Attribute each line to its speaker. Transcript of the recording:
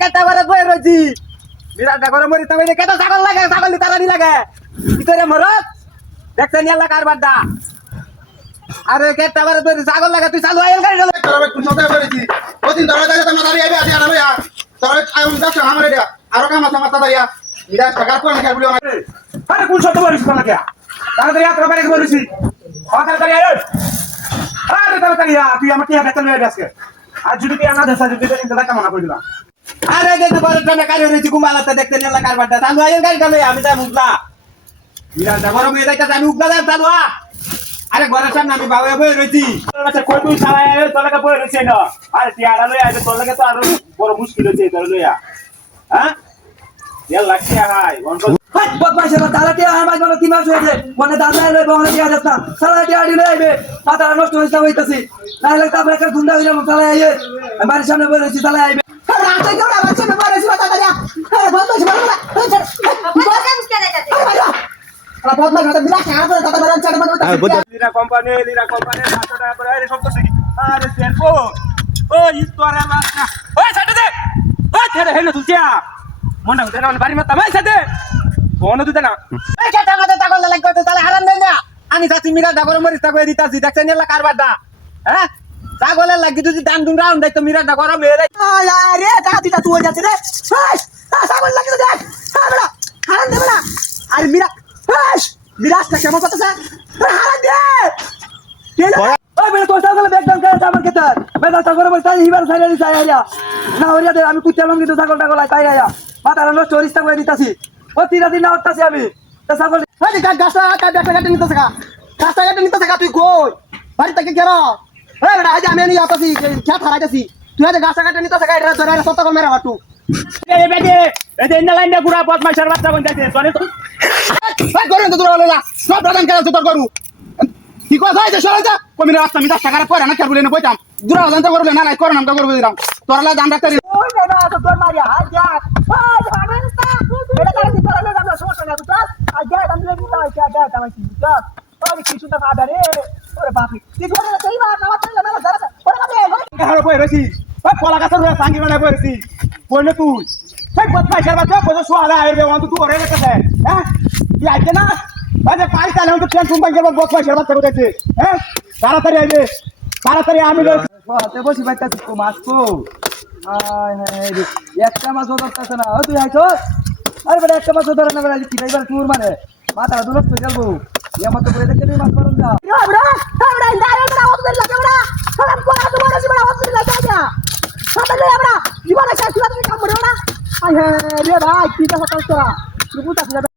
Speaker 1: কেটা বারে বই রয়েছি বিরাট করে মরি তবে কেটা ছাগল লাগে ছাগল তারানি লাগে। কি করে মরত দেখছেন এলাকা কার বাড্ডা আরে কেটা বারে বই ছাগল লাগে তুই চালু আইল গাড়ি
Speaker 2: কোন ওদিন ধরা তোমরা দাঁড়িয়ে আইবে আমার এটা। আরও কাম আছে মাথা দাঁড়িয়া ইরা টাকা কোন না বলি
Speaker 1: আরে কোন শব্দ বলিস কোন লাগে তাড়াতাড়ি আত্র করে বলিস। তাড়াতাড়ি আয় আরে তাড়াতাড়ি তুই আমার টিয়া বেতন লয়ে আজকে। আর যদি তুই আনা দেশ যদি ইন্তজা কামনা করে দিলাম আরে দে তো বড় টনে কারি রইছি কুমালাতে দেখতে নিলা কার বাড্ডা চালু আইল গাড়ি চালু আমি যাই মুগলা। মিরাটা গরম হয়ে যাইতাছে, আমি উগলা যাই চালু আরে ঘরের সামনে আমি বাবা রইছি আচ্ছা কই তুই সারা আয়, তোর লাগে বই রইছি না। আরে টিয়াড়া লই আইবে তোর লাগে তো আরও বড় মুশকিল হচ্ছে তোর লইয়া হ্যাঁ এর লাগছে হাই
Speaker 3: হয়েছে? আড়ি মাথা সামনে বলে রয়েছি, তাহলে আইবে
Speaker 1: কোম্পানি, লিরা কোম্পানি 500 টাকা করে আরে সব তো শিখি আরে সেরপো ও ইস্তরে বাসনা ওই সাইডে দে। ওই ছেড়ে হেলো তুই যা মন্ডা উঠে না, বাড়ি মাতা ভাই সাইডে। ফোন দিতে না। এই কেটা মাতে তাকল লাগবে তো তাহলে হারাম দেন না। আমি সাথী মিরা ডাগর দেখছেন এলা কারবারটা? হ্যাঁ? ছাগলের লাগি যদি দান দুন রাউন্ড দেয় তো মিরা ডাগর মেরে দেয়
Speaker 3: রে দাদিটা তুই যাচ্ছে রে। সাবল লাগে তো দেখ। হারা হারান দেবে না আরে মিরা মিরাজটা কেমন করতেছে? হারান দে। দে আমি কুচালাম কিন্তু ছাগল টাগল তাই আইয়া মাথা নষ্ট হরিস্তা করে দিতাছি। ও তিরা দিন না উঠতাছি আমি। তা ছাগল
Speaker 2: এই গাছটা কাটা কাটা নিতে গাছটা কাটা নিতে থাকা তুই কই? বাড়ি থেকে কেন এই বেটা আজ আমি নিয়ে আতাছি খেত হারাইতাছি তুই আজ গাছটা কাটা নিতে এটা ধরে সত্য কল মেরা হাটু।
Speaker 1: গুড়া
Speaker 2: কি কথা হয়েছে সরে যা কমি রাস্তা আমি দশ টাকার পরে না কেবলে না বইতাম দূর হলাম তো করলে না নাই করে নাম তো করব দিলাম তোর লা দাম ডাক্তারি
Speaker 3: ওই বেটা তো তোর মারিয়া হাই যা হাই হাই না? বেটা তার দিতে পারলে আমরা সমস্যা না করে
Speaker 1: হারো বই রইছি ওই কলা গাছের রয়ে সাঙ্গি বই তুই সেই পথ মাইশার বাচ্চা কত সোয়ালা আইবে ওয়ান তুই ওরে গেছে। হ্যাঁ কি আইছে না? আরে পাই তাহলে তো ট্রেন সুম্পাই গেল বস বাচ্চা কোথায় হ্যাঁ তাড়াতাড়ি আইবে তাড়াতাড়ি আমি
Speaker 3: হাতে বসি বাইতা তো মাছ তো আয় হায় রে একটা মাছ ধরতেছে না? ও তুই আইছো আরে বেটা একটা মাছ ধরে না বেটা? কি তাইবার তোর মানে। মাথা দুলক তো গেলবো ইয়া মত করে দেখতে মাছ মারুন যা। ওত করে লাগে বড়া সালাম কোয়া তো বড়া বড়া ওত করে লাগে যা সাথে আমরা জীবনে শেষ তুমি কাম বড়া আয় হায় রে ভাই, কি কথা তোরা। তুই বুঝাছিস